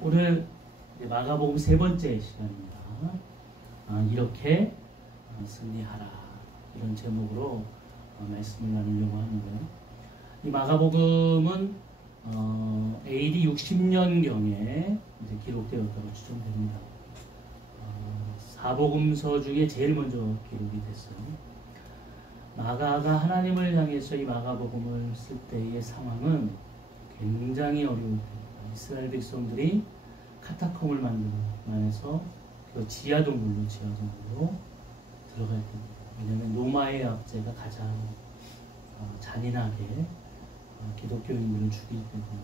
오늘 마가복음 세 번째 시간입니다. 이렇게 승리하라, 이런 제목으로 말씀을 나누려고 하는데요. 이 마가복음은 AD 60년경에 기록되었다고 추정됩니다. 사복음서 중에 제일 먼저 기록이 됐어요. 마가가 하나님을 향해서 이 마가복음을 쓸 때의 상황은 굉장히 어려울 때입니다. 이스라엘 백성들이 카타콤을 만들어서 그 지하동굴로 들어갈 때입니다. 왜냐하면 로마의 압제가 가장 잔인하게 기독교인들을 죽이기 때문에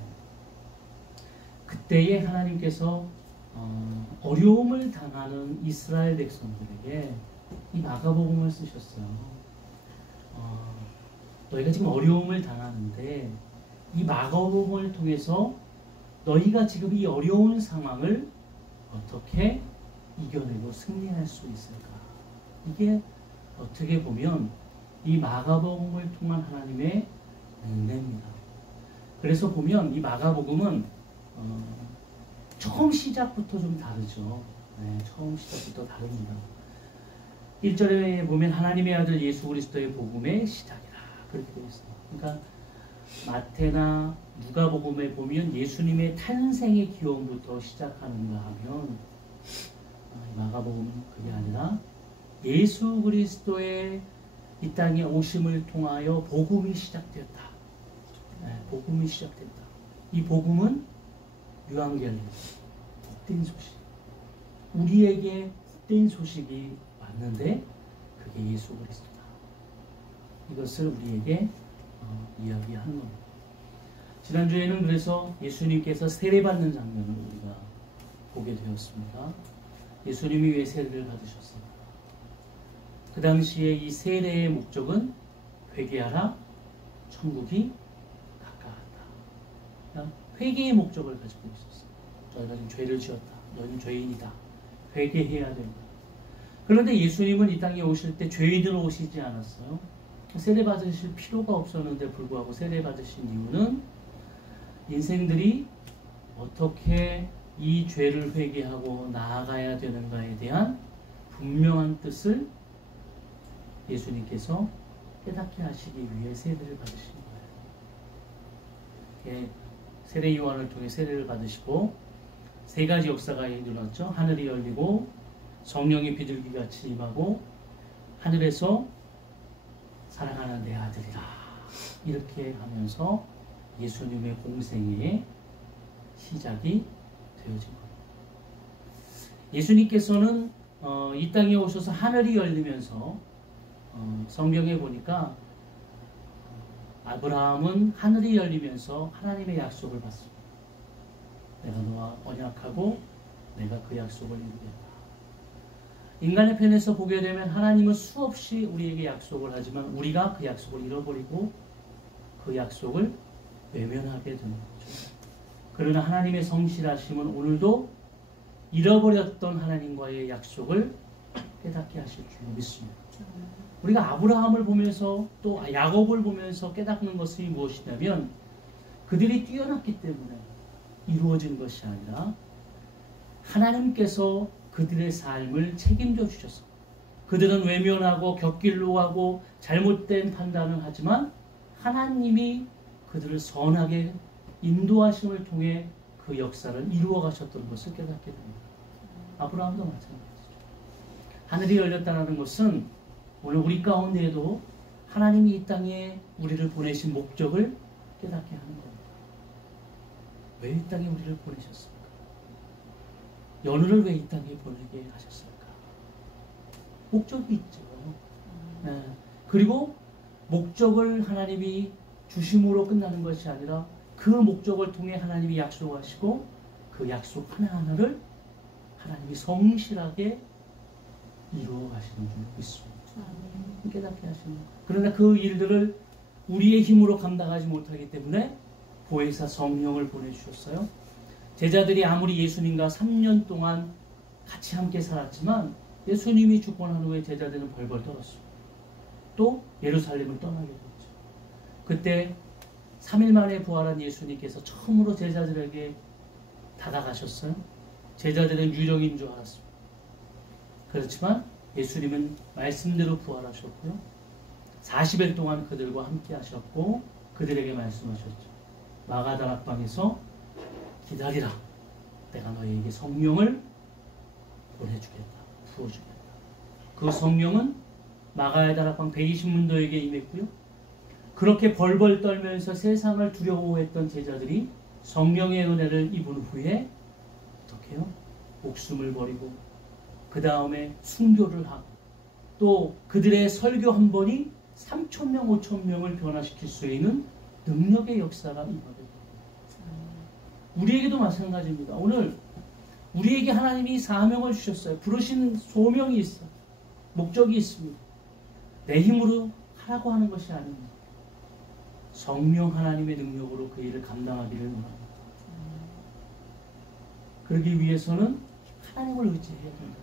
그때에 하나님께서 어려움을 당하는 이스라엘 백성들에게 이 마가복음을 쓰셨어요. 너희가 지금 어려움을 당하는데 이 마가복음을 통해서 너희가 지금 이 어려운 상황을 어떻게 이겨내고 승리할 수 있을까? 이게 어떻게 보면 이 마가복음을 통한 하나님의 은혜입니다. 그래서 보면 이 마가복음은 처음 시작부터 좀 다르죠. 네, 처음 시작부터 다릅니다. 1절에 보면 하나님의 아들 예수 그리스도의 복음의 시작이라, 그렇게 되어 있어요. 그러니까 마태나 누가복음에 보면 예수님의 탄생의 기원부터 시작하는가 하면 마가복음은 그게 아니라 예수 그리스도의 이 땅에 오심을 통하여 복음이 시작되었다. 네, 복음이 시작됐다. 이 복음은 유앙겔리온, 복된 소식. 우리에게 복된 소식이 왔는데 그게 예수 그리스도다. 이것을 우리에게 이야기하는 겁니다. 지난주에는 그래서 예수님께서 세례받는 장면을 우리가 보게 되었습니다. 예수님이 왜 세례를 받으셨습니까? 그 당시에 이 세례의 목적은 회개하라, 천국이 가까웠다. 회개의 목적을 가지고 있었어요. 너희가 지금 죄를 지었다. 너희는 죄인이다. 회개해야 된다. 그런데 예수님은 이 땅에 오실 때 죄인으로 오시지 않았어요. 세례 받으실 필요가 없었는데 불구하고 세례 받으신 이유는 인생들이 어떻게 이 죄를 회개하고 나아가야 되는가에 대한 분명한 뜻을 예수님께서 깨닫게 하시기 위해 세례를 받으신 거예요. 세례 요한을 통해 세례를 받으시고 세 가지 역사가 일어났죠. 하늘이 열리고 성령이 비둘기같이 임하고 하늘에서 사랑하는 내 아들이라, 이렇게 하면서 예수님의 공생애의 시작이 되어진 겁니다. 예수님께서는 이 땅에 오셔서 하늘이 열리면서 성경에 보니까 아브라함은 하늘이 열리면서 하나님의 약속을 받습니다. 내가 너와 언약하고 내가 그 약속을 이루겠다. 인간의 편에서 보게 되면 하나님은 수없이 우리에게 약속을 하지만 우리가 그 약속을 잃어버리고 그 약속을 외면하게 되는 거죠. 그러나 하나님의 성실하심은 오늘도 잃어버렸던 하나님과의 약속을 깨닫게 하실 줄 믿습니다. 우리가 아브라함을 보면서 또 야곱을 보면서 깨닫는 것이 무엇이냐면 그들이 뛰어났기 때문에 이루어진 것이 아니라 하나님께서 그들의 삶을 책임져 주셔서 그들은 외면하고 곁길로 가고 잘못된 판단을 하지만 하나님이 그들을 선하게 인도하심을 통해 그 역사를 이루어 가셨던 것을 깨닫게 됩니다. 아브라함도 마찬가지죠. 하늘이 열렸다는 것은 오늘 우리 가운데에도 하나님이 이 땅에 우리를 보내신 목적을 깨닫게 하는 겁니다. 왜 이 땅에 우리를 보내셨습니까? 연우를 왜 이 땅에 보내게 하셨을까? 목적이 있죠. 네. 그리고 목적을 하나님이 주심으로 끝나는 것이 아니라 그 목적을 통해 하나님이 약속하시고 그 약속 하나하나를 하나님이 성실하게 이루어 가시는 줄 믿습니다. 깨닫게 하시는 거예요. 그러나 그 일들을 우리의 힘으로 감당하지 못하기 때문에 보혜사 성령을 보내주셨어요. 제자들이 아무리 예수님과 3년 동안 같이 함께 살았지만 예수님이 죽고 난 후에 제자들은 벌벌 떨었어요. 또 예루살렘을 떠나게 됐죠. 그때 3일 만에 부활한 예수님께서 처음으로 제자들에게 다가가셨어요? 제자들은 유령인 줄 알았습니다. 그렇지만 예수님은 말씀대로 부활하셨고요. 40일 동안 그들과 함께 하셨고 그들에게 말씀하셨죠. 마가다락방에서 기다리라. 내가 너희에게 성령을 보내주겠다. 부어주겠다. 그 성령은 마가의 다락방 120문도에게 임했고요. 그렇게 벌벌 떨면서 세상을 두려워했던 제자들이 성령의 은혜를 입은 후에 어떻게 해요? 목숨을 버리고 그 다음에 순교를 하고 또 그들의 설교 한 번이 3,000명, 5,000명을 변화시킬 수 있는 능력의 역사가 임하게 됩니다. 우리에게도 마찬가지입니다. 오늘 우리에게 하나님이 사명을 주셨어요. 부르신 소명이 있어요. 목적이 있습니다. 내 힘으로 하라고 하는 것이 아닙니다. 성령 하나님의 능력으로 그 일을 감당하기를 원합니다. 그러기 위해서는 하나님을 의지해야 된다.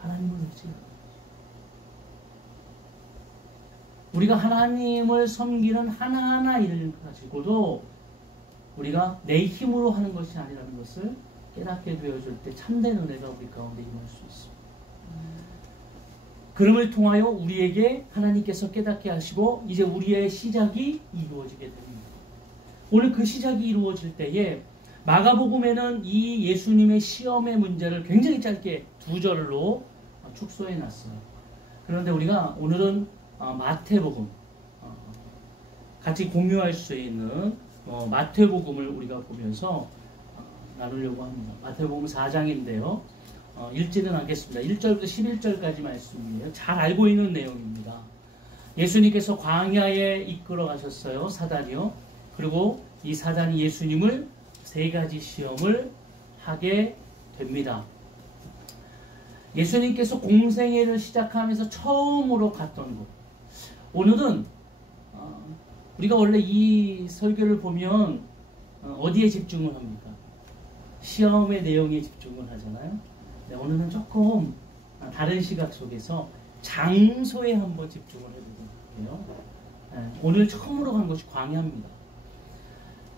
하나님을 의지해야 된다. 우리가 하나님을 섬기는 하나하나 일을 가지고도 우리가 내 힘으로 하는 것이 아니라는 것을 깨닫게 되어줄 때 참된 은혜가 우리 가운데 임할 수 있습니다. 그럼을 통하여 우리에게 하나님께서 깨닫게 하시고 이제 우리의 시작이 이루어지게 됩니다. 오늘 그 시작이 이루어질 때에 마가복음에는 이 예수님의 시험의 문제를 굉장히 짧게 2절로 축소해 놨어요. 그런데 우리가 오늘은 마태복음 같이 공유할 수 있는 마태복음을 우리가 보면서 나누려고 합니다. 마태복음 4장인데요. 읽지는 않겠습니다. 1절부터 11절까지 말씀이에요. 잘 알고 있는 내용입니다. 예수님께서 광야에 이끌어 가셨어요. 사단이요. 그리고 이 사단이 예수님을 3가지 시험을 하게 됩니다. 예수님께서 공생애를 시작하면서 처음으로 갔던 곳. 오늘은 우리가 원래 이 설교를 보면 어디에 집중을 합니까? 시험의 내용에 집중을 하잖아요. 네, 오늘은 조금 다른 시각 속에서 장소에 한번 집중을 해보도록 할게요. 네, 오늘 처음으로 간 것이 광야입니다.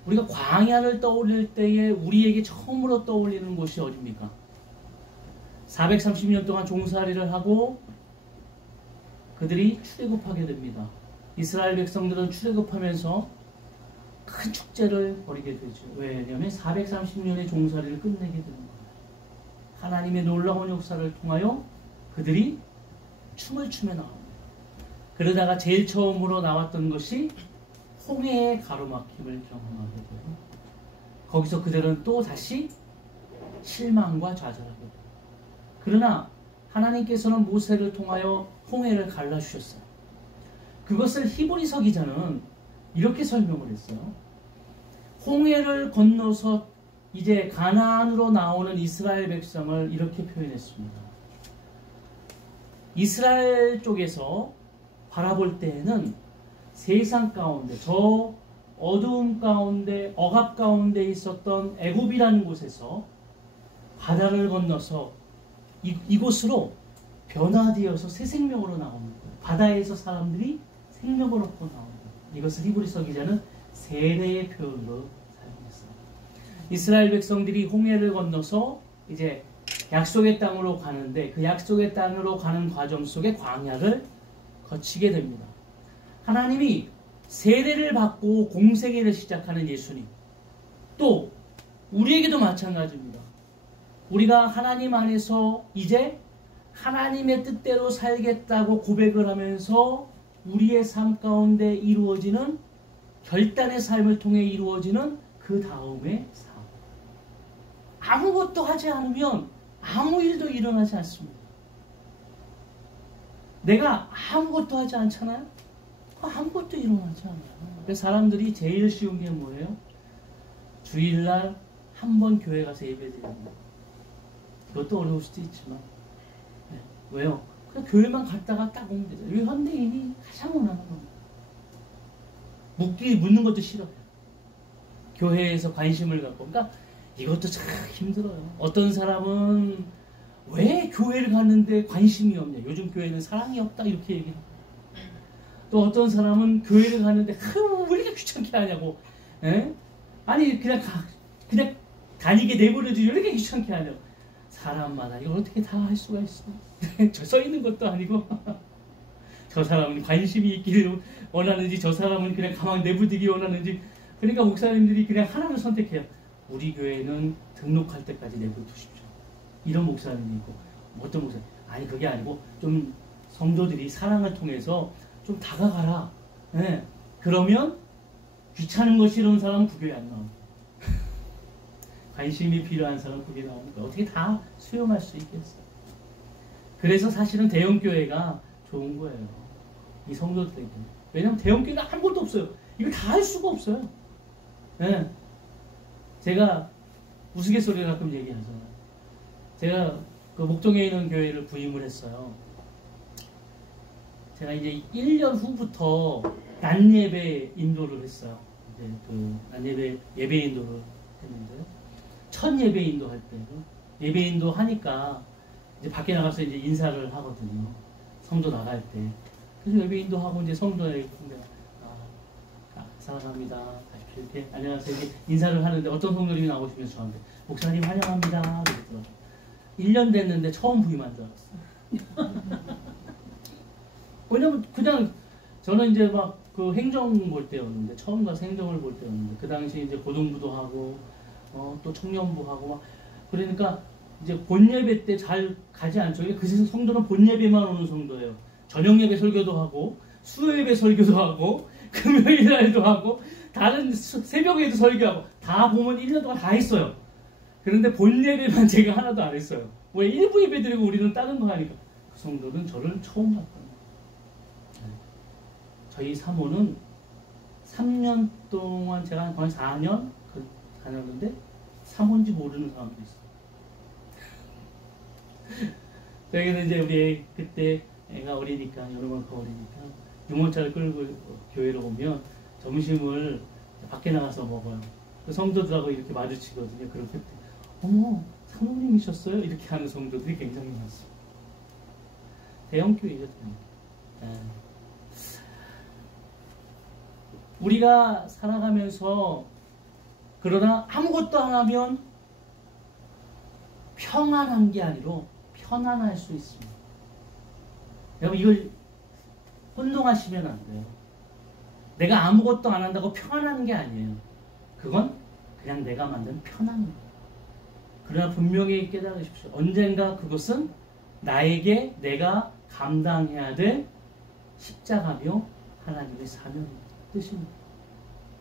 우리가 광야를 떠올릴 때에 우리에게 처음으로 떠올리는 곳이 어디입니까? 430년 동안 종살이를 하고 그들이 출애굽하게 됩니다. 이스라엘 백성들은 출애굽하면서 큰 축제를 벌이게 되죠. 왜냐하면 430년의 종살이를 끝내게 되는 거예요. 하나님의 놀라운 역사를 통하여 그들이 춤을 추며 나옵니다. 그러다가 제일 처음으로 나왔던 것이 홍해의 가로막힘을 경험하게 되고 거기서 그들은 또 다시 실망과 좌절하게 돼요. 그러나 하나님께서는 모세를 통하여 홍해를 갈라주셨어요. 그것을 히브리서 기자는 이렇게 설명을 했어요. 홍해를 건너서 이제 가나안으로 나오는 이스라엘 백성을 이렇게 표현했습니다. 이스라엘 쪽에서 바라볼 때에는 세상 가운데 저 어두움 가운데 억압 가운데 있었던 애굽이라는 곳에서 바다를 건너서 이곳으로 변화되어서 새 생명으로 나옵니다. 바다에서 사람들이 생명을 얻고 나옵니다. 이것을 히브리서 기자는 세례의 표현으로 사용했어요. 이스라엘 백성들이 홍해를 건너서 이제 약속의 땅으로 가는데 그 약속의 땅으로 가는 과정 속에 광야를 거치게 됩니다. 하나님이 세례를 받고 공생애를 시작하는 예수님, 또 우리에게도 마찬가지입니다. 우리가 하나님 안에서 이제 하나님의 뜻대로 살겠다고 고백을 하면서 우리의 삶 가운데 이루어지는 결단의 삶을 통해 이루어지는 그 다음의 삶. 아무것도 하지 않으면 아무 일도 일어나지 않습니다. 내가 아무것도 하지 않잖아요? 아무것도 일어나지 않아요. 그래서 사람들이 제일 쉬운 게 뭐예요? 주일날 한 번 교회 가서 예배드리는 거. 그것도 어려울 수도 있지만 네. 왜요? 그냥 교회만 갔다가 딱 오면 되죠. 이 현대인이 가장 원하는 겁니다. 묻는 것도 싫어요. 교회에서 관심을 갖고. 그러니까 이것도 참 힘들어요. 어떤 사람은 왜 교회를 갔는데 관심이 없냐. 요즘 교회는 사랑이 없다 이렇게 얘기해요. 또 어떤 사람은 교회를 갔는데 왜 이렇게 귀찮게 하냐고. 에? 아니 그냥 다니게 내버려주지 왜 이렇게 귀찮게 하냐. 사람마다 이걸 어떻게 다 할 수가 있어. 저 써 있는 것도 아니고 저 사람은 관심이 있기를 원하는지 저 사람은 그냥 가만히 내버리기 원하는지. 그러니까 목사님들이 그냥 하나를 선택해요. 우리 교회는 등록할 때까지 내버려두십시오. 이런 목사님이 있고 어떤 목사님 아니 그게 아니고 좀 성도들이 사랑을 통해서 좀 다가가라. 네. 그러면 귀찮은 거 싫은 사람은 구교에 안 나옵니다. 관심이 필요한 사람은 구교에 나오니까 어떻게 다 수용할 수 있겠어요. 그래서 사실은 대형교회가 좋은 거예요. 이 성도들에게. 왜냐하면 대형교회가 아무것도 없어요. 이걸 다 할 수가 없어요. 네. 제가 우스갯소리를 가끔 얘기하잖아요. 제가 그 목동에 있는 교회를 부임을 했어요. 제가 이제 1년 후부터 낮예배 인도를 했어요. 이제 그 낮예배 예배 인도를 했는데요. 첫 예배 인도할 때 예배 인도 하니까 이제 밖에 나가서 이제 인사를 하거든요. 성도 나갈 때. 그래서 예배 인도하고 이제 성도에게 사랑합니다. 가십시오. 이렇게 안녕하세요. 이렇게 인사를 하는데 어떤 성도님이 나오시면서 저한테 목사님 환영합니다. 그러더라고요. 1년 됐는데 처음 부임한 줄 알았어요. 왜냐면 그냥 저는 이제 막 그 행정 볼 때였는데 처음 가서 행정을 볼 때였는데 그 당시 이제 고등부도 하고 또 청년부 하고 막 그러니까 이제 본 예배 때 잘 가지 않죠. 그 성도는 본 예배만 오는 성도예요. 저녁 예배 설교도 하고 수요 예배 설교도 하고 금요일 날도 하고 다른 새벽에도 설교하고 다 보면 1년 동안 다 했어요. 그런데 본 예배만 제가 하나도 안 했어요. 왜 일부 예배 드리고 우리는 다른 거 하니까. 그 성도는 저를 처음 봤거든요. 저희 사모는 3년 동안 제가 거의 4년 다녔는데 사모인지 모르는 사람도 있어요. 저희는 이제 우리 그때 애가 어리니까 여름만큼 어리니까 유모차를 끌고 교회로 오면 점심을 밖에 나가서 먹어요. 그 성도들하고 이렇게 마주치거든요. 그럴 때 어머 사모님이셨어요? 이렇게 하는 성도들이 굉장히 많습니다. 대형교회죠. 우리가 살아가면서 그러나 아무것도 안 하면 평안한 게 아니라 편안할 수 있습니다. 여러분 이걸 혼동하시면 안 돼요. 내가 아무것도 안 한다고 평안한 게 아니에요. 그건 그냥 내가 만든 편안입니다. 그러나 분명히 깨달으십시오. 언젠가 그것은 나에게 내가 감당해야 될 십자가며 하나님의 사명입니다. 뜻입니다.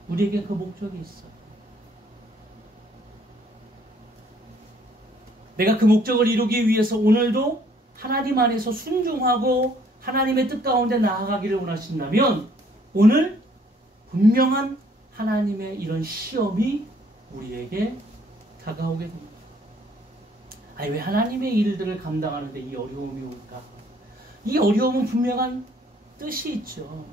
우리에게 그 목적이 있어요. 내가 그 목적을 이루기 위해서 오늘도 하나님 안에서 순종하고 하나님의 뜻 가운데 나아가기를 원하신다면 오늘 분명한 하나님의 이런 시험이 우리에게 다가오게 됩니다. 아니 왜 하나님의 일들을 감당하는데 이 어려움이 올까? 이 어려움은 분명한 뜻이 있죠.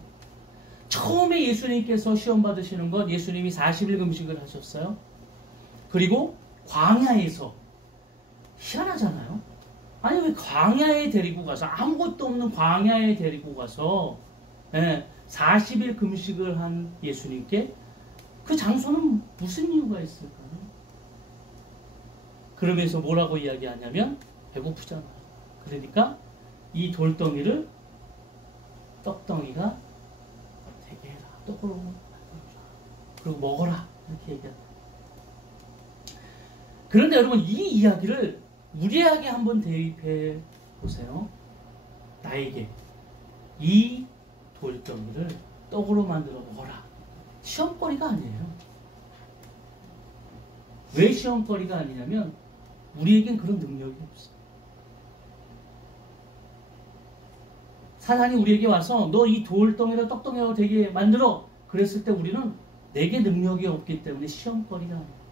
처음에 예수님께서 시험 받으시는 건 예수님이 40일 금식을 하셨어요. 그리고 광야에서 희한하잖아요. 아니 왜 광야에 데리고 가서 아무것도 없는 광야에 데리고 가서 40일 금식을 한 예수님께 그 장소는 무슨 이유가 있을까요? 그러면서 뭐라고 이야기하냐면 배고프잖아. 그러니까 이 돌덩이를 떡덩이가 되게 해라. 떡으로 그리고 먹어라. 이렇게 얘기합니다. 그런데 여러분 이 이야기를 우리에게 한번 대입해 보세요. 나에게 이 돌덩이를 떡으로 만들어 먹어라. 시험거리가 아니에요. 왜 시험거리가 아니냐면 우리에겐 그런 능력이 없어요. 사단이 우리에게 와서 너 이 돌덩이를 떡덩이로 되게 만들어. 그랬을 때 우리는 내게 능력이 없기 때문에 시험거리가 아니에요.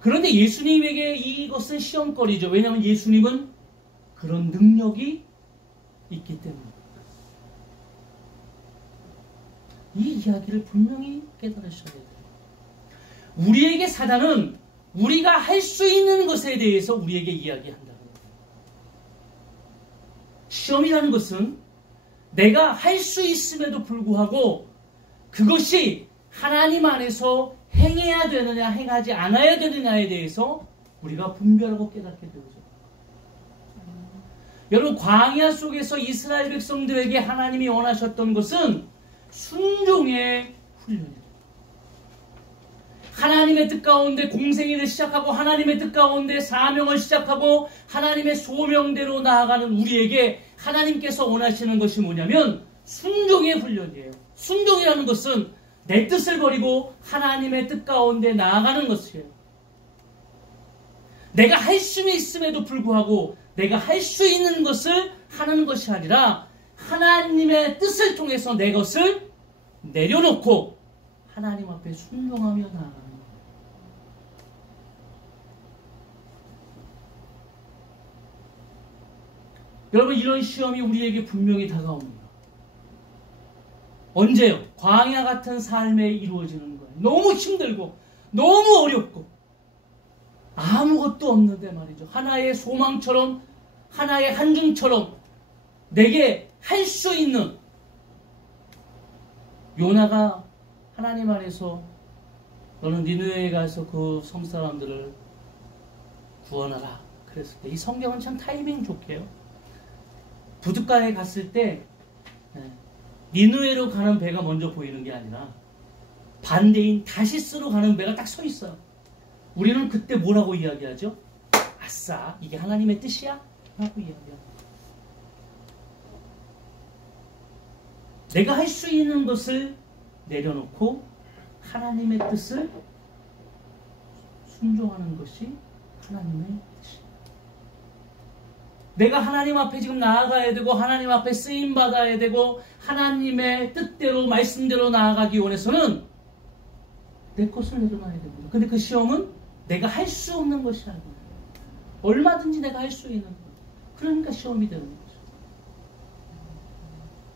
그런데 예수님에게 이것은 시험거리죠. 왜냐하면 예수님은 그런 능력이 있기 때문입니다. 이 이야기를 분명히 깨달으셔야 돼요. 우리에게 사단은 우리가 할 수 있는 것에 대해서 우리에게 이야기한다는 거예요. 시험이라는 것은 내가 할 수 있음에도 불구하고 그것이 하나님 안에서 행해야 되느냐 행하지 않아야 되느냐에 대해서 우리가 분별하고 깨닫게 되죠. 여러분, 광야 속에서 이스라엘 백성들에게 하나님이 원하셨던 것은 순종의 훈련이에요. 하나님의 뜻 가운데 공생애를 시작하고 하나님의 뜻 가운데 사명을 시작하고 하나님의 소명대로 나아가는 우리에게 하나님께서 원하시는 것이 뭐냐면 순종의 훈련이에요. 순종이라는 것은 내 뜻을 버리고 하나님의 뜻 가운데 나아가는 것이에요. 내가 할 수 있음에도 불구하고 내가 할 수 있는 것을 하는 것이 아니라 하나님의 뜻을 통해서 내 것을 내려놓고 하나님 앞에 순종하며 나아가는 거예요. 여러분, 이런 시험이 우리에게 분명히 다가옵니다. 언제요? 광야 같은 삶에 이루어지는 거예요. 너무 힘들고 너무 어렵고 아무것도 없는데 말이죠. 하나의 소망처럼 하나의 한줌처럼 내게 할 수 있는 요나가 하나님 안에서 너는 니느웨에 가서 그 섬 사람들을 구원하라 그랬을 때 이 성경은 참 타이밍 좋게요. 부둣가에 갔을 때 니느웨로 가는 배가 먼저 보이는 게 아니라 반대인 다시스로 가는 배가 딱 서 있어요. 우리는 그때 뭐라고 이야기하죠? 아싸, 이게 하나님의 뜻이야? 라고 이야기합니다. 내가 할 수 있는 것을 내려놓고 하나님의 뜻을 순종하는 것이 하나님의 뜻입니다. 내가 하나님 앞에 지금 나아가야 되고 하나님 앞에 쓰임받아야 되고 하나님의 뜻대로 말씀대로 나아가기 원해서는 내 것을 내려놔야 됩니다. 근데 그 시험은 내가 할 수 없는 것이 아니에요. 얼마든지 내가 할 수 있는 것. 그러니까 시험이 되는 거죠.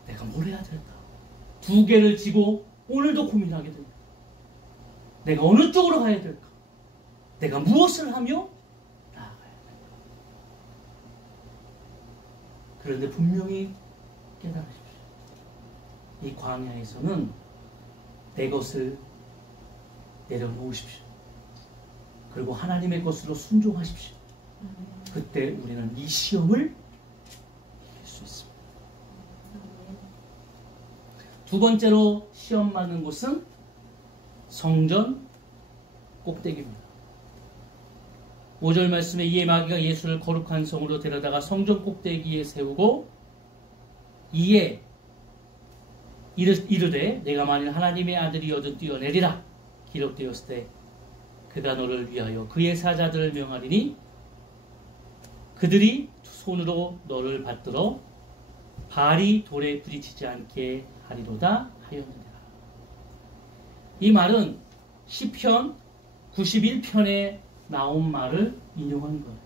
내가 뭘 해야 될까? 두 개를 쥐고 오늘도 고민하게 됩니다. 내가 어느 쪽으로 가야 될까? 내가 무엇을 하며 나아가야 될까? 그런데 분명히 깨달으십시오. 이 광야에서는 내 것을 내려놓으십시오. 그리고 하나님의 것으로 순종하십시오. 그때 우리는 이 시험을 이길 수 있습니다. 두 번째로 시험 맞는 곳은 성전 꼭대기입니다. 5절 말씀에 이에 마귀가 예수를 거룩한 성으로 데려다가 성전 꼭대기에 세우고 이에 이르되 내가 만일 하나님의 아들이어든 뛰어내리라 기록되었을 때 그가 너를 위하여 그의 사자들을 명하리니 그들이 손으로 너를 받들어 발이 돌에 부딪히지 않게 하리로다 하였느니라. 이 말은 시편 91편에 나온 말을 인용한 거예요.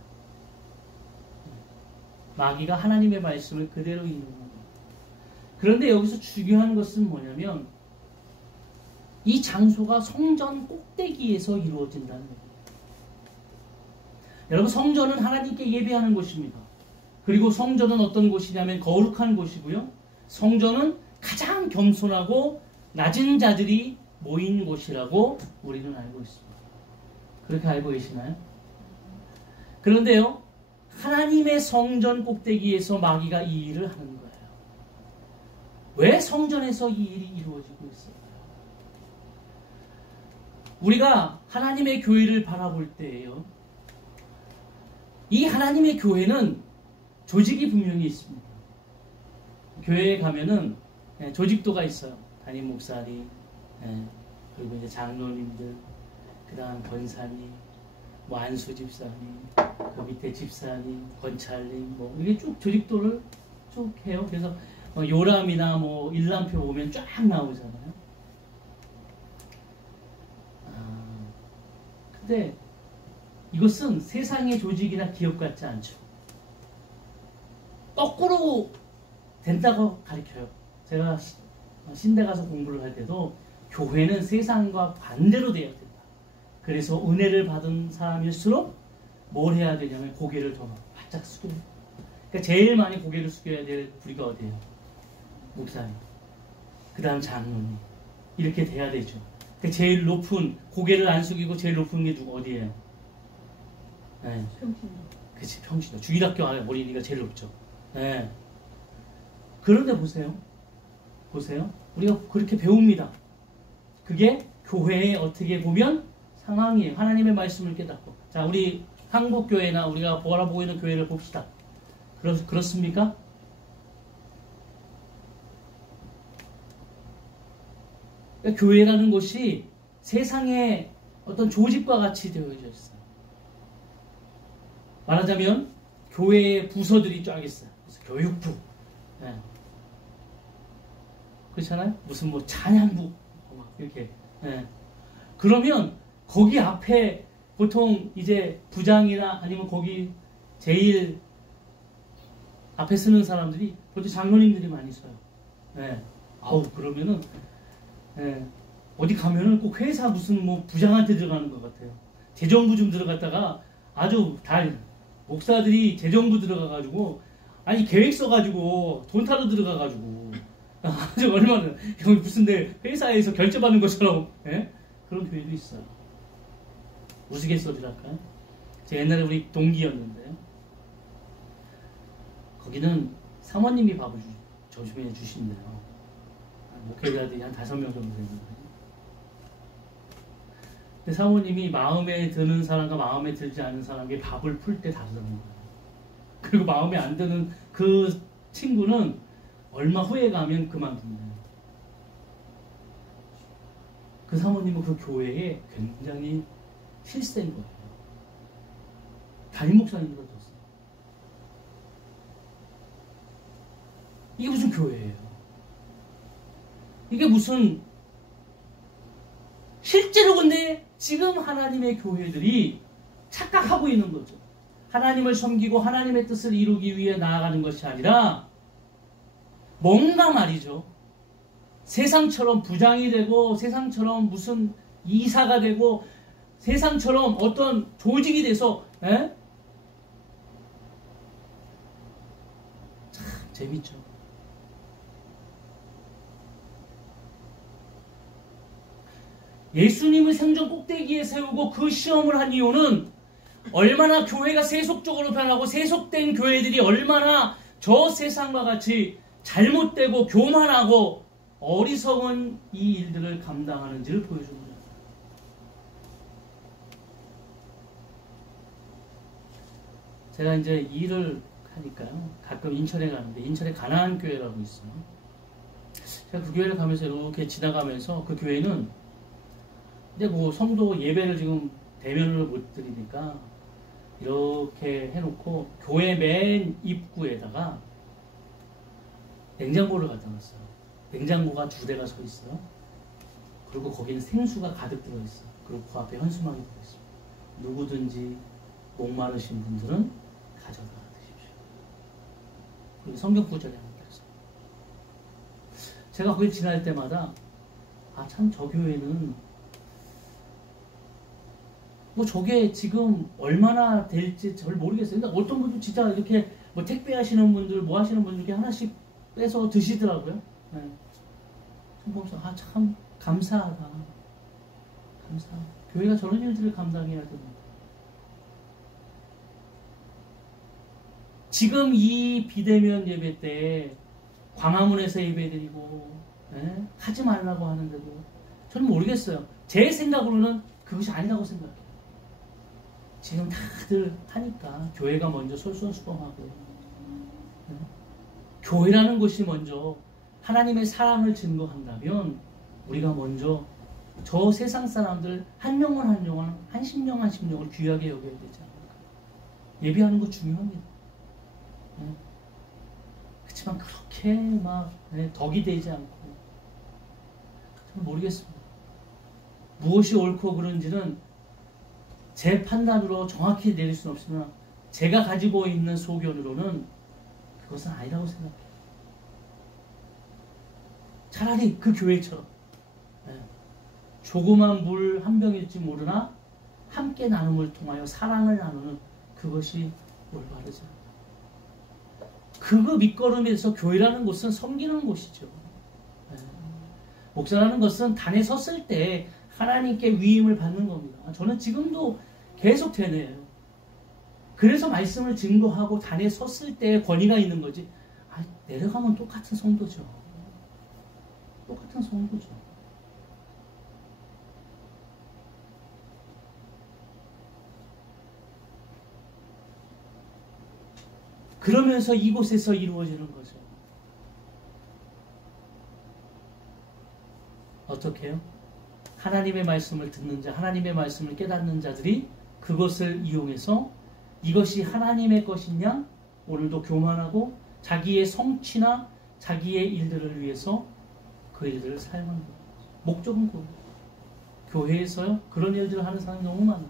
마귀가 하나님의 말씀을 그대로 인용한 거예요. 그런데 여기서 중요한 것은 뭐냐면 이 장소가 성전 꼭대기에서 이루어진다는 거예요. 여러분, 성전은 하나님께 예배하는 곳입니다. 그리고 성전은 어떤 곳이냐면 거룩한 곳이고요. 성전은 가장 겸손하고 낮은 자들이 모인 곳이라고 우리는 알고 있습니다. 그렇게 알고 계시나요? 그런데요, 하나님의 성전 꼭대기에서 마귀가 이 일을 하는 거예요. 왜 성전에서 이 일이 이루어지고 있을까요? 우리가 하나님의 교회를 바라볼 때에요, 이 하나님의 교회는 조직이 분명히 있습니다. 교회에 가면은 조직도가 있어요. 담임 목사님, 그리고 이제 장로님들, 그 다음 권사님, 뭐 안수 집사님, 그 밑에 집사님, 권찰님, 뭐 이게 쭉 조직도를 쭉 해요. 그래서 요람이나 뭐 일람표 보면 쫙 나오잖아요. 근데 이것은 세상의 조직이나 기업 같지 않죠. 거꾸로 된다고 가르쳐요. 제가 신대 가서 공부를 할 때도 교회는 세상과 반대로 돼야 된다. 그래서 은혜를 받은 사람일수록 뭘 해야 되냐면 고개를 더 바짝 숙여요. 그러니까 제일 많이 고개를 숙여야 될 부리가 어디예요? 목사님. 그 다음 장로님. 이렇게 돼야 되죠. 제일 높은, 고개를 안 숙이고 제일 높은 게 누구 어디예요? 네. 평신도. 그치, 평신도. 주일학교 어린이가 제일 높죠. 네. 그런데 보세요. 우리가 그렇게 배웁니다. 그게 교회의 어떻게 보면 상황이에요. 하나님의 말씀을 깨닫고. 자, 우리 한국교회나 우리가 바라보고 있는 교회를 봅시다. 그렇습니까? 그러니까 교회라는 것이 세상의 어떤 조직과 같이 되어져 있어요. 말하자면 교회의 부서들이 쫙 있어요. 그래서 교육부, 네. 그렇잖아요? 무슨 뭐 찬양부 이렇게. 네. 그러면 거기 앞에 보통 이제 부장이나 아니면 거기 제일 앞에 쓰는 사람들이 보통 장로님들이 많이 써요. 네. 그러면은 네. 어디 가면은 꼭 회사 무슨 뭐 부장한테 들어가는 것 같아요. 재정부 좀 들어갔다가 아주 목사들이 재정부 들어가가지고 아니 계획 써가지고 돈 타러 들어가가지고 아주 얼마나 여기 무슨 내 회사에서 결제받는 것처럼 예? 그런 교회도 있어요. 우스갯소리랄까요? 제가 옛날에 우리 동기였는데 거기는 사모님이 밥을 점심에 주신대요. 목회자들이 한 5명 정도 되는 거예요. 근데 사모님이 마음에 드는 사람과 마음에 들지 않은 사람에게 밥을 풀 때 다르다는 거예요. 그리고 마음에 안 드는 그 친구는 얼마 후에 가면 그만둔대요. 그 사모님은 그 교회에 굉장히 실세인 거예요. 담임 목사님으로 뒀어요. 이게 무슨 교회예요? 이게 무슨 실제로 근데 지금 하나님의 교회들이 착각하고 있는 거죠. 하나님을 섬기고 하나님의 뜻을 이루기 위해 나아가는 것이 아니라 뭔가 말이죠. 세상처럼 부장이 되고 세상처럼 무슨 이사가 되고 세상처럼 어떤 조직이 돼서 참 재밌죠. 예수님을 생전 꼭대기에 세우고 그 시험을 한 이유는 얼마나 교회가 세속적으로 변하고 세속된 교회들이 얼마나 저 세상과 같이 잘못되고 교만하고 어리석은 이 일들을 감당하는지를 보여줍니다. 제가 이제 일을 하니까요. 가끔 인천에 가는데 인천에 가나안 교회라고 있어요. 제가 그 교회를 가면서 이렇게 지나가면서 그 교회는 근데 뭐 성도 예배를 지금 대면을 못 드리니까 이렇게 해놓고 교회 맨 입구에다가 냉장고를 갖다 놨어요. 냉장고가 2대가 서 있어요. 그리고 거기는 생수가 가득 들어있어요. 그리고 그 앞에 현수막이 들어있어요. 누구든지 목마르신 분들은 가져다 드십시오. 그리고 성경 구절이 하나 있어요. 제가 거기 지날 때마다 참 저 교회는 뭐 저게 지금 얼마나 될지 잘 모르겠어요. 그러니까 어떤 분들 진짜 이렇게 뭐 택배 하시는 분들 뭐 하시는 분들 이렇게 하나씩 빼서 드시더라고요. 네. 보면서 참 감사하다. 교회가 저런 일들을 감당해야 됩니다. 지금 이 비대면 예배 때 광화문에서 예배드리고 하지 말라고 하는데도 저는 모르겠어요. 제 생각으로는 그것이 아니라고 생각해요. 지금 다들 하니까 교회가 먼저 솔선수범하고 교회라는 곳이 먼저 하나님의 사랑을 증거한다면 우리가 먼저 저 세상 사람들 한 영혼 한 영혼 한 심령 한 심령을 귀하게 여겨야 되지 않을까. 예배하는 거 중요합니다. 그렇지만 그렇게 막 덕이 되지 않고 저는 모르겠습니다. 무엇이 옳고 그른지는 제 판단으로 정확히 내릴 수는 없으나 제가 가지고 있는 소견으로는 그것은 아니라고 생각해요. 차라리 그 교회처럼 조그만 물 한 병일지 모르나 함께 나눔을 통하여 사랑을 나누는 그것이 올바르지 않다. 그거 밑거름에서 교회라는 곳은 섬기는 곳이죠. 목사라는 것은 단에 섰을 때 하나님께 위임을 받는 겁니다. 저는 지금도 계속 되뇌요. 그래서 말씀을 증거하고 단에 섰을 때 권위가 있는 거지. 내려가면 똑같은 성도죠. 똑같은 성도죠. 그러면서 이곳에서 이루어지는 거죠. 어떻게 해요? 하나님의 말씀을 듣는 자, 하나님의 말씀을 깨닫는 자들이 그것을 이용해서 이것이 하나님의 것이냐? 오늘도 교만하고 자기의 성취나 자기의 일들을 위해서 그 일들을 사용하는 거예요. 목적은 그거예요. 교회에서요, 그런 일들을 하는 사람이 너무 많아요.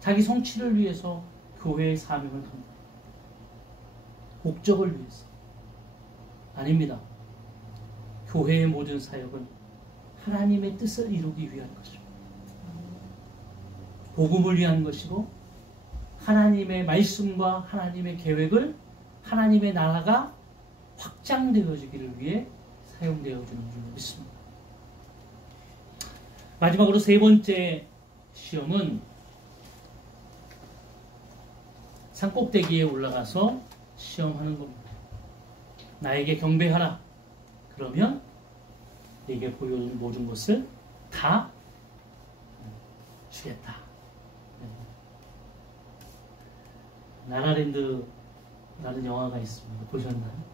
자기 성취를 위해서 교회의 사명을 합니다. 목적을 위해서. 아닙니다. 교회의 모든 사역은 하나님의 뜻을 이루기 위한 것이죠. 복음을 위한 것이고 하나님의 말씀과 하나님의 계획을 하나님의 나라가 확장되어지기를 위해 사용되어지는 줄 믿습니다. 마지막으로 세 번째 시험은 산꼭대기에 올라가서 시험하는 겁니다. 나에게 경배하라. 그러면 내게 보여준 모든 것을 다 주겠다. 라라랜드라는 영화가 있습니다. 보셨나요?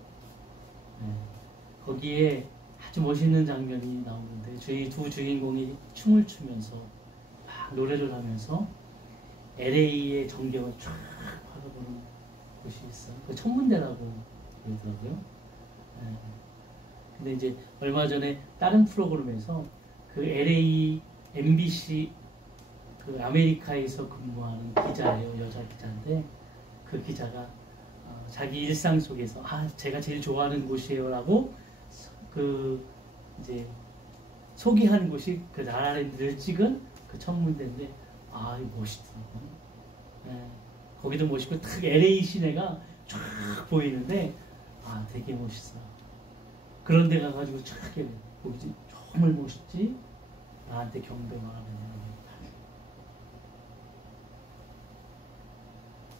네. 거기에 아주 멋있는 장면이 나오는데 저희 두 주인공이 춤을 추면서 막 노래를 하면서 LA의 전경을 쫙 바라보는 곳이 있어요. 그 천문대라고 그러더라고요. 네. 근데 이제 얼마 전에 다른 프로그램에서 그 LA MBC 그 아메리카에서 근무하는 기자예요. 여자 기자인데 그 기자가 자기 일상 속에서 제가 제일 좋아하는 곳이에요라고 그 이제 소개한 곳이 그 라라랜드를 찍은 그 천문대인데 이거 멋있더라고요. 네. 거기도 멋있고 딱 LA 시내가 쫙 보이는데 되게 멋있어. 그런 데 가가지고 쫙 보이지 정말 멋있지. 나한테 경배만 하면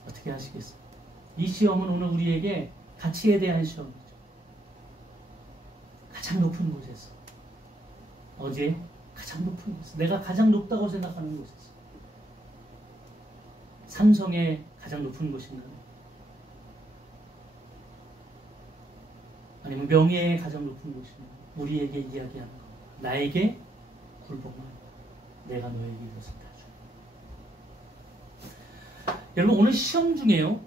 어떻게 하시겠어요? 이 시험은 오늘 우리에게 가치에 대한 시험이죠. 가장 높은 곳에서 어제 가장 높은 곳에서 내가 가장 높다고 생각하는 곳에서 삼성의 가장 높은 곳인가요? 아니면 명예의 가장 높은 곳인가요? 우리에게 이야기하는 것. 나에게 굴복만 내가 너에게 이것을 다 줘. 여러분 오늘 시험 중에요.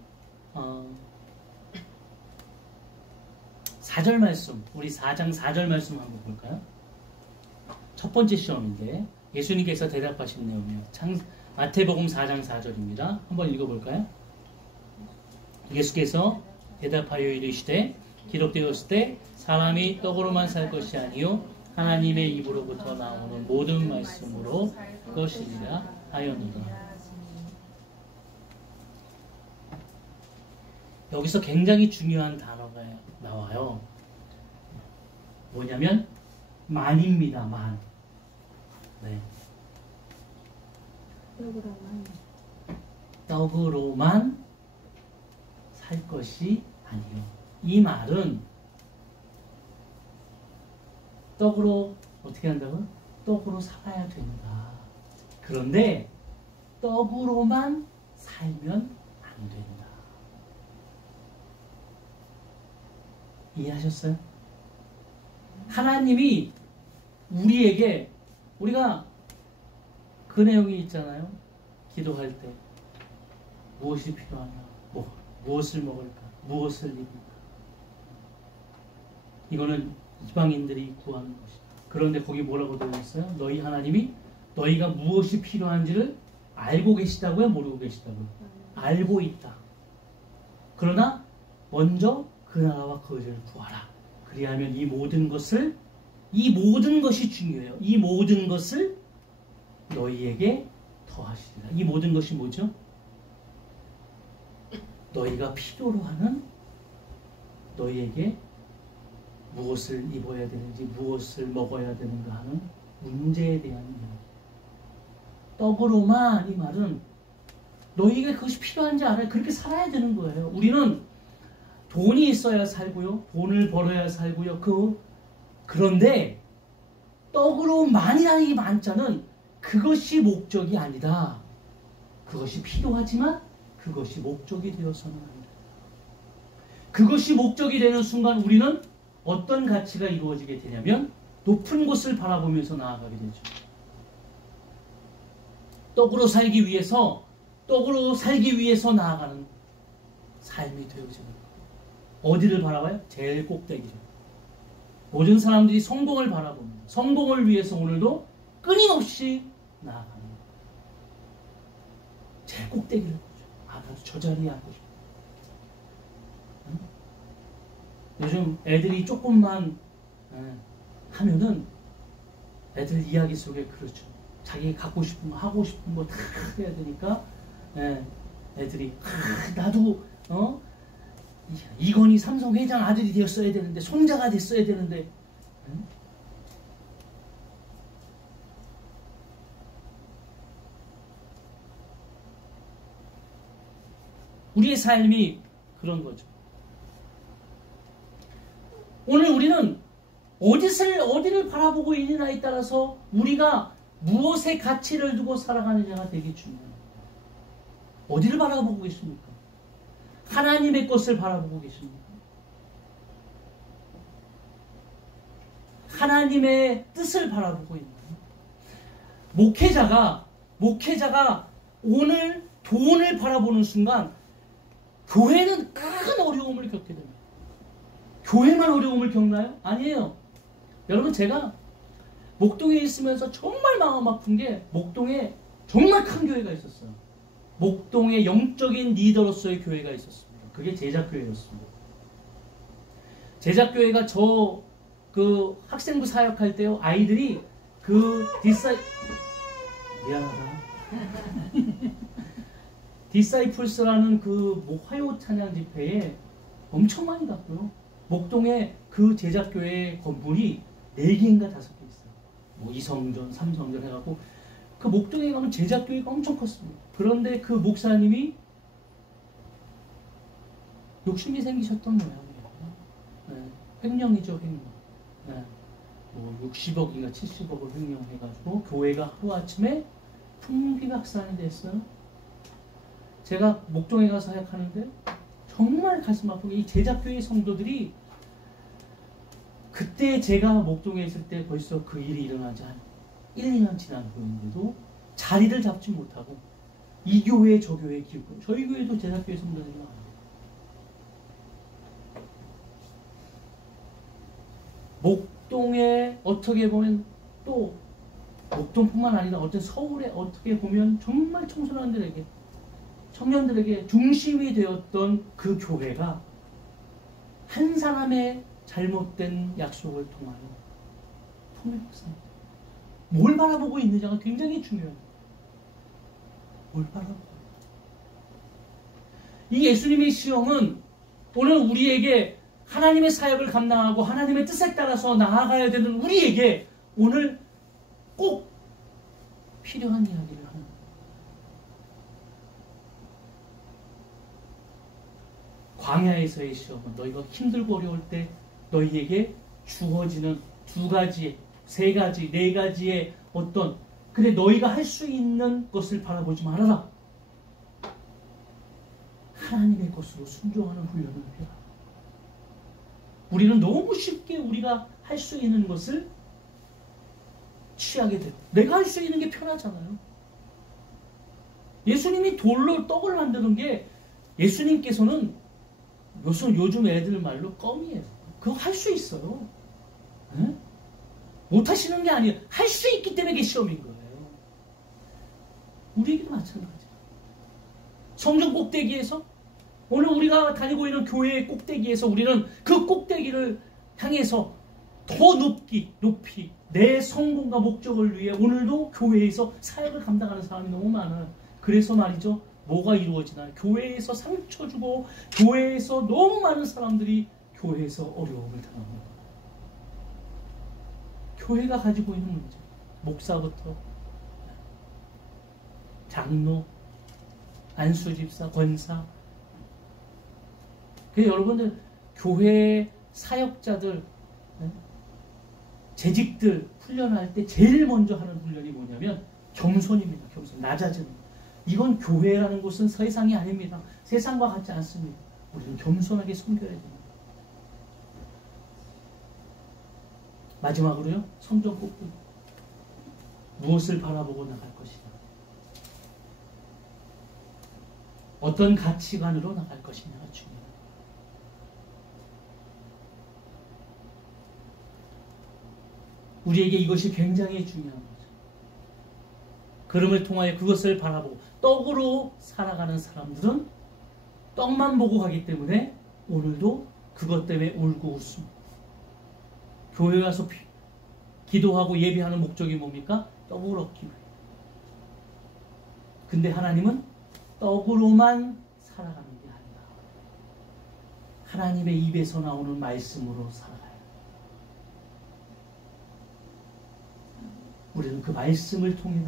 4절 말씀, 우리 4장 4절 말씀 한번 볼까요? 첫 번째 시험인데 예수님께서 대답하신 내용이에요. 마태복음 4장 4절입니다. 한번 읽어볼까요? 예수께서 대답하여 이르시되 기록되었을 때 사람이 떡으로만 살 것이 아니요 하나님의 입으로부터 나오는 모든 말씀으로 것이니라 하였노라. 여기서 굉장히 중요한 단어가 나와요. 뭐냐면 만입니다. 만. 네. 떡으로만 살 것이 아니요. 이 말은 떡으로 어떻게 한다고? 떡으로 살아야 된다. 그런데 떡으로만 살면 안 된다. 이해하셨어요? 하나님이 우리에게 우리가 그 내용이 있잖아요. 기도할 때 무엇이 필요하냐, 무엇을 먹을까, 무엇을 입을까. 이거는 이방인들이 구하는 것이다. 그런데 거기 뭐라고 되어 있어요? 너희 하나님이 너희가 무엇이 필요한지를 알고 계시다고요? 모르고 계시다고요? 알고 있다. 그러나 먼저 그 나라와 그 의를 구하라. 그리하면 이 모든 것이 중요해요. 이 모든 것을 너희에게 더하시리라. 이 모든 것이 뭐죠? 너희가 필요로 하는 너희에게 무엇을 입어야 되는지 무엇을 먹어야 되는가 하는 문제에 대한 이야기. 떡으로만 이 말은 너희에게 그것이 필요한지 알아야 그렇게 살아야 되는 거예요. 우리는 돈이 있어야 살고요. 돈을 벌어야 살고요. 그런데 떡으로만이라는 이 만자는 그것이 목적이 아니다. 그것이 필요하지만 그것이 목적이 되어서는 안 돼. 그것이 목적이 되는 순간 우리는 어떤 가치가 이루어지게 되냐면 높은 곳을 바라보면서 나아가게 되죠. 떡으로 살기 위해서 나아가는 삶이 되어지는 거예요. 어디를 바라봐요? 제일 꼭대기죠. 모든 사람들이 성공을 바라봅니다. 성공을 위해서 오늘도 끊임없이 나아가는 거예요. 제일 꼭대기를 보죠. 나도 저 자리에 앉고 싶어. 응? 요즘 애들이 조금만 하면은 애들 이야기 속에 그렇죠. 자기 갖고 싶은 거 하고 싶은 거 다 해야 되니까 애들이 나도 이건희 삼성 회장 아들이 되었어야 되는데 손자가 됐어야 되는데 우리의 삶이 그런 거죠. 오늘 우리는 어디를 바라보고 있느냐에 따라서 우리가 무엇의 가치를 두고 살아가느냐가 되게 중요해요. 어디를 바라보고 계십니까? 하나님의 것을 바라보고 계십니까? 하나님의 뜻을 바라보고 있나요? 목회자가 오늘 돈을 바라보는 순간 교회는 큰 어려움을 겪게 됩니다. 교회만 어려움을 겪나요? 아니에요. 여러분 제가 목동에 있으면서 정말 마음 아픈 게 목동에 정말 큰 교회가 있었어요. 목동에 영적인 리더로서의 교회가 있었습니다. 그게 제작교회였습니다. 제작교회가 그 학생부 사역할 때요 아이들이 미안하다. 디사이플스라는 그 화요 찬양 집회에 엄청 많이 갔고요. 목동에 그 제작교회 건물이 4개인가 5개 있어요. 뭐 2성전, 3성전 해갖고 그 목동에 가면 제작교회가 엄청 컸습니다. 그런데 그 목사님이 욕심이 생기셨던 모양이에요. 횡령이죠, 횡령. 뭐 60억인가 70억을 횡령해가지고 교회가 하루아침에 풍비박산이 됐어요. 제가 목동에 가서 사역하는데 정말 가슴 아프게 이 제작교회 성도들이 그때 제가 목동에 있을 때 벌써 그 일이 일어나지 한 1, 2년 지난 후인데도 자리를 잡지 못하고 이 교회 저 교회 기웃거리고 저희 교회도 제작교회 성도들이 많아요. 목동에 어떻게 보면 또 목동뿐만 아니라 어떤 서울에 어떻게 보면 정말 청년들에게 중심이 되었던 그 교회가 한 사람의 잘못된 약속을 통하여 통일했습니다. 뭘 바라보고 있느냐가 굉장히 중요해요. 뭘 바라보고 이 예수님의 시험은 오늘 우리에게 하나님의 사역을 감당하고 하나님의 뜻에 따라서 나아가야 되는 우리에게 오늘 꼭 필요한 이야기를 하는 거예요. 광야에서의 시험은 너희가 힘들고 어려울 때 너희에게 주어지는 2가지, 3가지, 4가지의 근데 너희가 할 수 있는 것을 바라보지 말아라. 하나님의 것으로 순종하는 훈련을 해라. 우리는 너무 쉽게 우리가 할 수 있는 것을 취하게 돼요. 내가 할 수 있는 게 편하잖아요. 예수님이 돌로 떡을 만드는 게 예수님께서는 요즘 애들 말로 껌이에요. 그거 할 수 있어요. 네? 못 하시는 게 아니에요. 할 수 있기 때문에 이게 시험인 거예요. 우리에게도 마찬가지예요. 성전 꼭대기에서 오늘 우리가 다니고 있는 교회의 꼭대기에서 우리는 그 꼭대기를 향해서 더 높이 내 성공과 목적을 위해 오늘도 교회에서 사역을 감당하는 사람이 너무 많아요. 그래서 말이죠. 뭐가 이루어지나요? 교회에서 상처 주고 교회에서 너무 많은 사람들이 교회에서 어려움을 당합니다. 교회가 가지고 있는 문제. 목사부터 장로, 안수집사, 권사. 그래서 여러분들 교회 사역자들, 재직들 훈련할 때 제일 먼저 하는 훈련이 뭐냐면 겸손입니다. 겸손, 낮아지는. 이건 교회라는 곳은 세상이 아닙니다. 세상과 같지 않습니다. 우리는 겸손하게 섬겨야 됩니다. 마지막으로요, 성경 꼭두 무엇을 바라보고 나갈 것이다. 어떤 가치관으로 나갈 것이냐가 중요합니다. 우리에게 이것이 굉장히 중요한 거죠. 그럼을 통하여 그것을 바라보고 떡으로 살아가는 사람들은 떡만 보고 가기 때문에 오늘도 그것 때문에 울고 웃습니다. 교회 와서 기도하고 예배하는 목적이 뭡니까? 떡을 얻기 위해. 근데 하나님은 떡으로만 살아가는 게 아니라 하나님의 입에서 나오는 말씀으로 살아가요. 우리는 그 말씀을 통해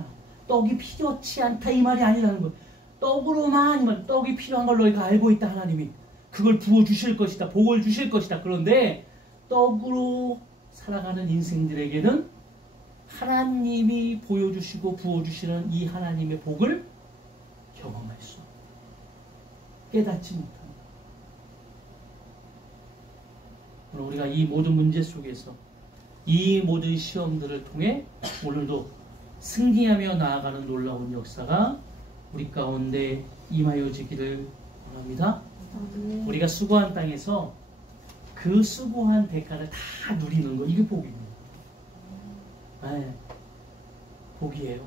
떡이 필요치 않다 이 말이 아니라는 거예요. 떡으로만 떡이 필요한 걸 너희가 알고 있다. 하나님이 그걸 부어주실 것이다. 복을 주실 것이다. 그런데 떡으로 살아가는 인생들에게는 하나님이 보여주시고 부어주시는 이 하나님의 복을 경험할 수 없다. 깨닫지 못한다. 우리가 이 모든 문제 속에서 이 모든 시험들을 통해 오늘도 승리하며 나아가는 놀라운 역사가 우리 가운데 임하여지기를 바랍니다. 우리가 수고한 땅에서 그 수고한 대가를 다 누리는 거, 이게 복입니다. 네, 복이에요.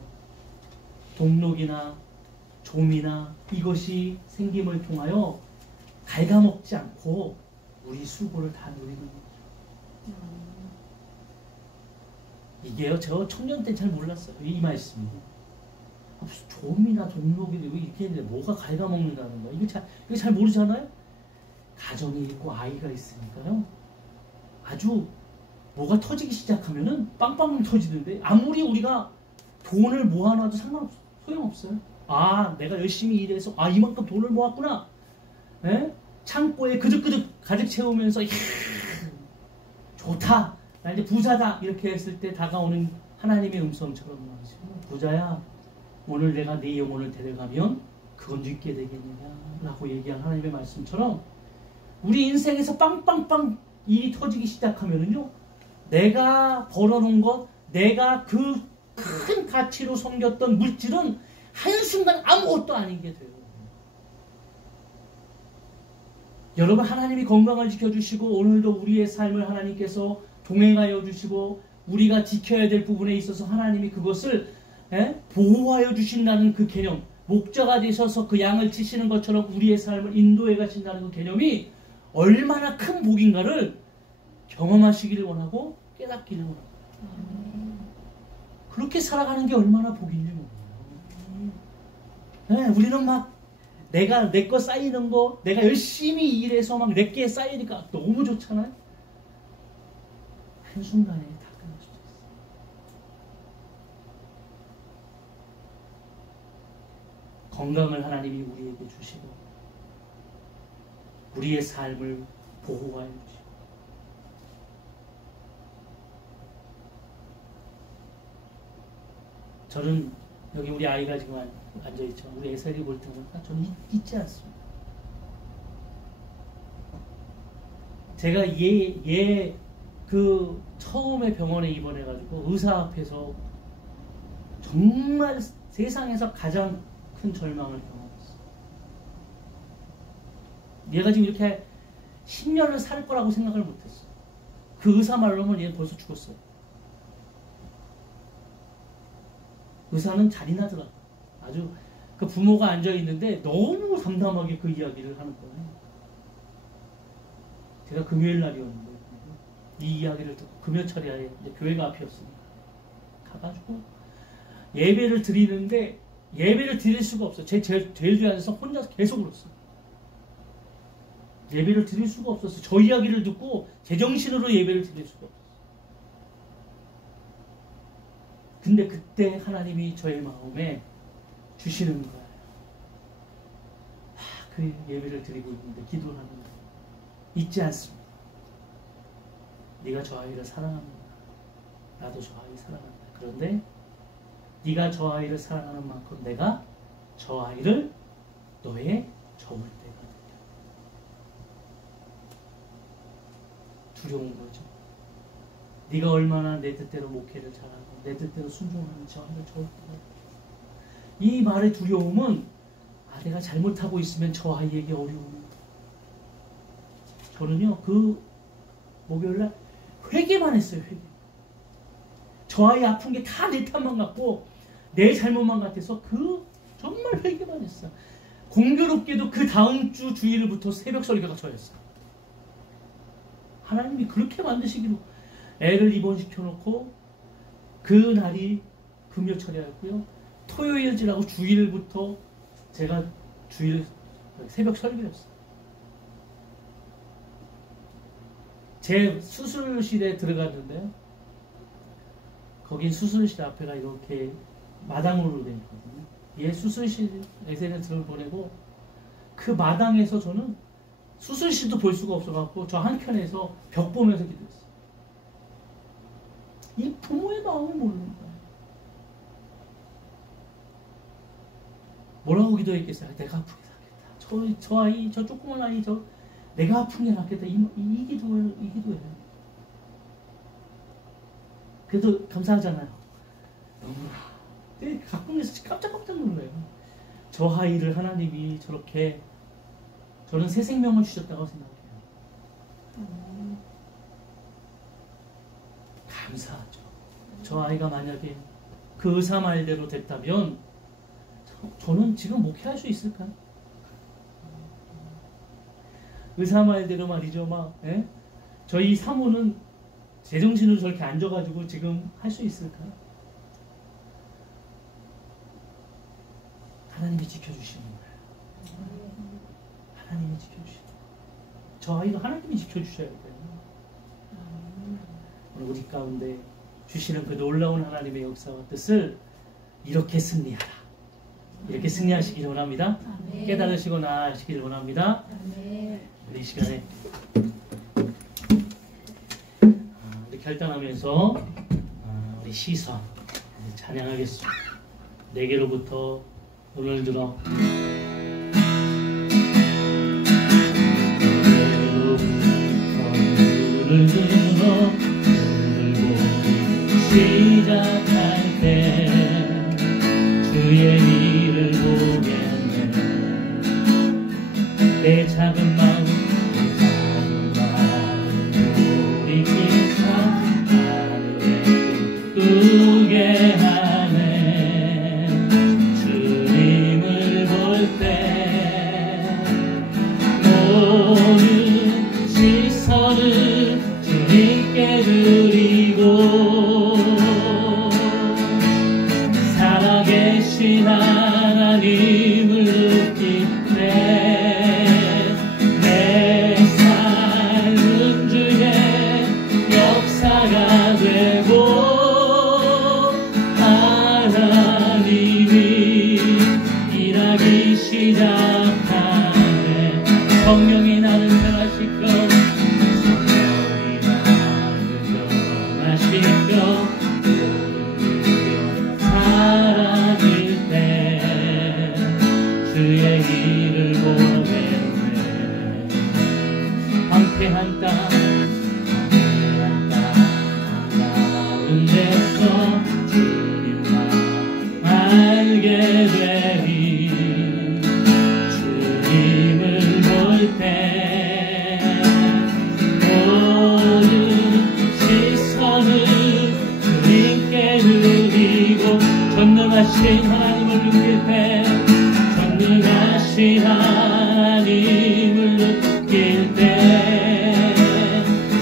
동록이나 좀이나 이것이 생김을 통하여 갉아먹지 않고 우리 수고를 다 누리는 거죠. 이게요, 저 청년 때 잘 몰랐어요. 이 말씀이. 무슨 좀이나 동록이 이렇게 했는데 뭐가 갉아먹는다는 거야. 이거 잘 모르잖아요? 가정이 있고 아이가 있으니까요. 아주 뭐가 터지기 시작하면은 빵빵 터지는데 아무리 우리가 돈을 모아놔도 소용없어요. 아, 내가 열심히 일해서 이만큼 돈을 모았구나. 에? 창고에 그득그득 가득 채우면서 좋다. 나 이제 부자다. 이렇게 했을 때 다가오는 하나님의 음성처럼 말이죠. 부자야, 오늘 내가 네 영혼을 데려가면 그건 늦게 되겠느냐 라고 얘기한 하나님의 말씀처럼 우리 인생에서 빵빵빵 일이 터지기 시작하면은요, 내가 벌어놓은 것, 내가 그 큰 가치로 섬겼던 물질은 한순간 아무것도 아닌 게 돼요. 여러분, 하나님이 건강을 지켜주시고 오늘도 우리의 삶을 하나님께서 동행하여 주시고 우리가 지켜야 될 부분에 있어서 하나님이 그것을 보호하여 주신다는 그 개념, 목자가 되셔서 그 양을 치시는 것처럼 우리의 삶을 인도해 가신다는 그 개념이 얼마나 큰 복인가를 경험하시기를 원하고 깨닫기를 원합니다. 그렇게 살아가는 게 얼마나 복인지 몰라요. 우리는 막 내가 내 거 쌓이는 거, 내가 열심히 일해서 막 내게 쌓이니까 너무 좋잖아요. 한순간에 다 끝날 수도 있어요. 건강을 하나님이 우리에게 주시고 우리의 삶을 보호하여 주시고 저는 여기 우리 아이가 지금 앉아있죠. 우리 애설이 볼 때마다 저는 잊지 않습니다. 제가 그 처음에 병원에 입원해가지고 의사 앞에서 정말 세상에서 가장 큰 절망을 경험했어요. 얘가 지금 이렇게 10년을 살 거라고 생각을 못했어요. 그 의사 말로는 얘는 벌써 죽었어요. 의사는 잔인하더라. 아주 그 부모가 앉아있는데 너무 담담하게 그 이야기를 하는 거예요. 제가 금요일 날이었는데 이 이야기를 듣고 금요철에 이제 교회가 앞이었으니까 가가지고 예배를 드리는데 예배를 드릴 수가 없어요. 제일 뒤에 앉아서 혼자서 계속 울었어요. 예배를 드릴 수가 없었어요. 저 이야기를 듣고 제정신으로 예배를 드릴 수가 없었어요. 근데 그때 하나님이 저의 마음에 주시는 거예요. 그 예배를 드리고 있는데, 기도를 하는데 잊지 않습니다. 네가 저 아이를 사랑합니다. 나도 저 아이 사랑한다. 그런데 네가 저 아이를 사랑하는 만큼 내가 저 아이를 너의 접을 때가 된다. 두려운 거죠. 네가 얼마나 내 뜻대로 목회를 잘하고 내 뜻대로 순종하는 저 아이를 접을 때가 된다. 이 말의 두려움은 내가 잘못하고 있으면 저 아이에게 어려움을. 저는요, 그 목요일날 회개만 했어요. 회개. 저 아이 아픈 게 다 내 탓만 같고 내 잘못만 같아서 정말 회개만 했어요. 공교롭게도 그 다음 주 주일부터 새벽 설교가 저였어요. 하나님이 그렇게 만드시기로. 애를 입원시켜놓고 그 날이 금요철이었고요. 토요일 지나고 주일부터 제가 주일 새벽 설교였어요. 제 수술실에 들어갔는데요. 거긴 수술실 앞에가 이렇게 마당으로 되어 있거든요. 얘 수술실 SNS를 보내고 그 마당에서 저는 수술실도 볼 수가 없어갖고 저 한켠에서 벽 보면서 기도했어요. 이 부모의 마음을 모르는 거예요. 뭐라고 기도했겠어요? 내가 아프게 살겠다. 저 아이, 저 조그만 아이, 내가 아픈 게 낫겠다. 이 기도예요. 그래도 감사하잖아요. 너무나. 가끔에서 깜짝깜짝 놀라요. 저 아이를 하나님이 저렇게, 저는 새 생명을 주셨다고 생각해요. 감사하죠. 저 아이가 만약에 그 의사 말대로 됐다면 저는 지금 목회할 수 있을까요? 의사 말대로 말이죠. 저희 사모는 제정신으로 저렇게 앉아가지고 지금 할 수 있을까요? 하나님이 지켜주시는 거예요. 하나님이 지켜주시는 거예요. 저 아이도 하나님이 지켜주셔야 돼요. 오늘 우리 가운데 주시는 그 놀라운 하나님의 역사와 뜻을 이렇게 승리하라. 이렇게 승리하시기를 원합니다. 아멘. 깨달으시고 나아가시기를 원합니다. 아멘. 우리 시간에 결단하면서 우리 시선 찬양하겠습니다. 내게로부터 눈을 들어 눈을 들어 시작할 때 주의 일을 보겠네. 내 작은 마음 우게 하네. 주님을 볼 때 모든 시선을 주님께 드리고 살아계신 하나님을 느낄 때 내 삶은 주의 역사가 되고 시작하네. 성령이 나를 변화시켜 성령이 나를 변화시켜 사라질 때 주의 일을 보겠네. 황폐한 땅 가운데서 주님만 알게 되리. 주님을 볼 때 모든 시선을 주님께 드리고 전능하신 하나님을 느낄 때 전능하신 하나님을 느낄 때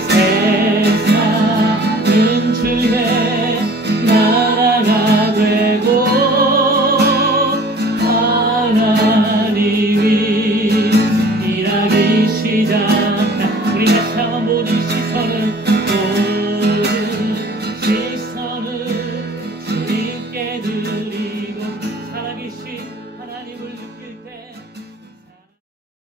세상은 주의 나라가 되고 하나님